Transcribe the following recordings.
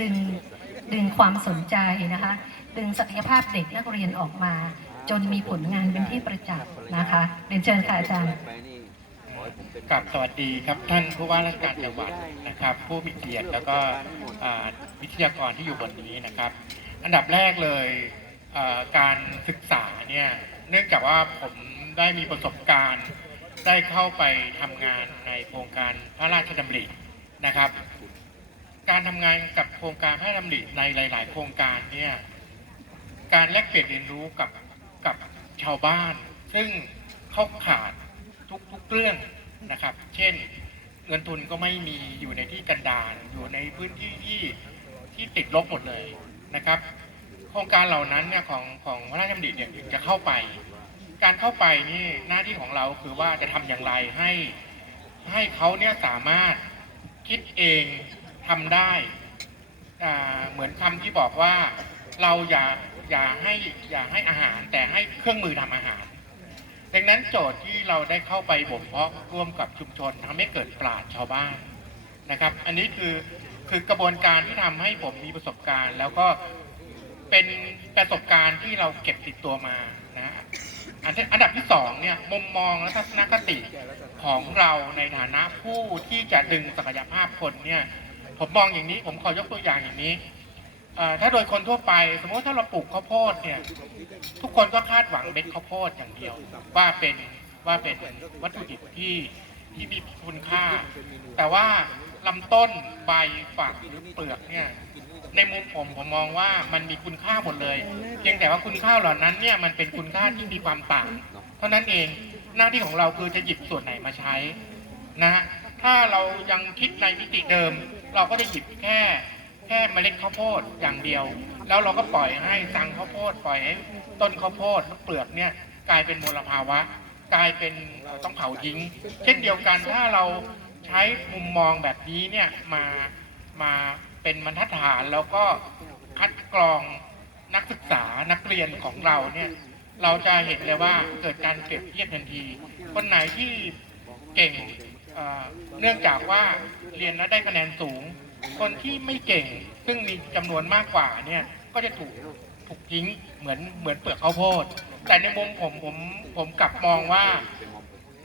ดึงดึงความสนใจนะคะ ดึงศักยภาพเด็กนักเรียนออกมา จนมีผลงานเป็นที่ประจักษ์นะคะเรียนเชิญค่ะอาจารย์กับสวัสดีครับท่านผู้ว่าราชการจังหวัดนะครับ ผู้มีเกียรติแล้วก็วิทยากรที่อยู่บนนี้นะครับ อันดับแรกเลยการศึกษาเนี่ยเนื่องจากว่าผมได้มีประสบการณ์ได้เข้าไปทำงานในโครงการพระราชดำรินะครับ การทำงานกับโครงการพระราชดำริในหลาย ๆ โครงการเนี่ย การแลกเปลี่ยนเรียนรู้กับกับชาวบ้าน ซึ่งเขาขาดทุกๆเรื่องนะครับ เช่น เงินทุนก็ไม่มีอยู่ในที่กันดารอยู่ในพื้นที่ที่ที่ติดลบหมดเลยนะครับ โครงการเหล่านั้นเนี่ยของของพระราชดำริเนี่ยจะเข้าไป การเข้าไปนี่หน้าที่ของเราคือว่าจะทำอย่างไรให้ให้เขาเนี่ยสามารถคิดเอง ทำได้เหมือนคำที่บอกว่าเราอย่าอย่าให้อย่าให้อาหาร แต่ให้เครื่องมือทำอาหาร ดังนั้นโจทย์ที่เราได้เข้าไปบ่มเพาะร่วมกับชุมชนทำให้เกิดปราชญ์ชาวบ้านนะครับ อันนี้คือคือกระบวนการที่ทำให้ผมมีประสบการณ์ แล้วก็เป็นประสบการณ์ที่เราเก็บติดตัวมานะอันอันดับที่สองเนี่ยมุมมองและทัศนคติของเราในฐานะผู้ที่จะดึงศักยภาพคนเนี่ย ผมมองอย่างนี้ผมขอยกตัวอย่างอย่างนี้ถ้าโดยคนทั่วไป สมมติถ้าเราปลูกข้าวโพดเนี่ย ทุกคนก็คาดหวังเม็ดข้าวโพดอย่างเดียว ว่าเป็นว่าเป็นวัตถุดิบที่ที่มีคุณค่า แต่ว่าลำต้นใบฝักหรือเปลือกเนี่ยในมุมผมผมมองว่ามันมีคุณค่าหมดเลยเพียงแต่ว่าคุณค่าเหล่านั้นเนี่ยมันเป็นคุณค่าที่มีความต่าง เท่านั้นเองหน้าที่ของเราคือจะหยิบส่วนไหนมาใช้นะ ถ้าเรายังคิดในมิติเดิม เราก็จะหยิบแค่แค่เมล็ดข้าวโพดอย่างเดียว แล้วเราก็ปล่อยให้สังข้าวโพดปล่อยให้ต้นข้าวโพดเปลือกเนี่ยกลายเป็นมลภาวะ กลายเป็นต้องเผาทิ้ง เช่นเดียวกันถ้าเราใช้มุมมองแบบนี้เนี่ยมามาเป็นบรรทัดฐานแล้วก็คัดกรองนักศึกษานักเรียนของเราเนี่ยเราจะเห็นเลยว่าเกิดการเปรียบเทียบทันที คนไหนที่เก่ง เนื่องจากว่าเรียนแล้วได้คะแนนสูง คนที่ไม่เก่งซึ่งมีจำนวนมากกว่าเนี่ยก็จะถูกถูกทิ้งเหมือนเหมือนเปลือกข้าวโพด แต่ในมุมผมผมผมกลับมองว่า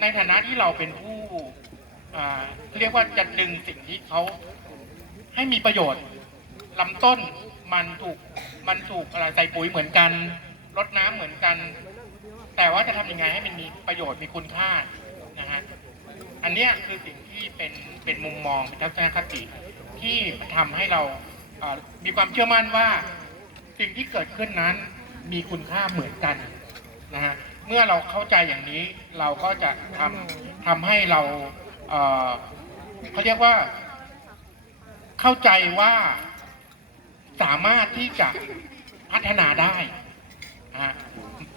ในฐานะที่เราเป็นผู้เรียกว่าจะดึงสิ่งที่เขาให้มีประโยชน์ลำต้นมันถูกมันถูกอะไรใส่ปุ๋ยเหมือนกันรดน้ำเหมือนกัน แต่ว่าจะทำยังไงให้มันมีประโยชน์มีคุณค่านะฮะ อันนี้คือสิ่งที่เป็นเป็นมุมมองเป็นทัศนคติที่ทำให้เรามีความเชื่อมั่นว่าสิ่งที่เกิดขึ้นนั้นมีคุณค่าเหมือนกันนะฮะเมื่อเราเข้าใจอย่างนี้เราก็จะทำทำให้เราเเขาเรียกว่า เข้าใจว่าสามารถที่จะพัฒนาได้นะฮะ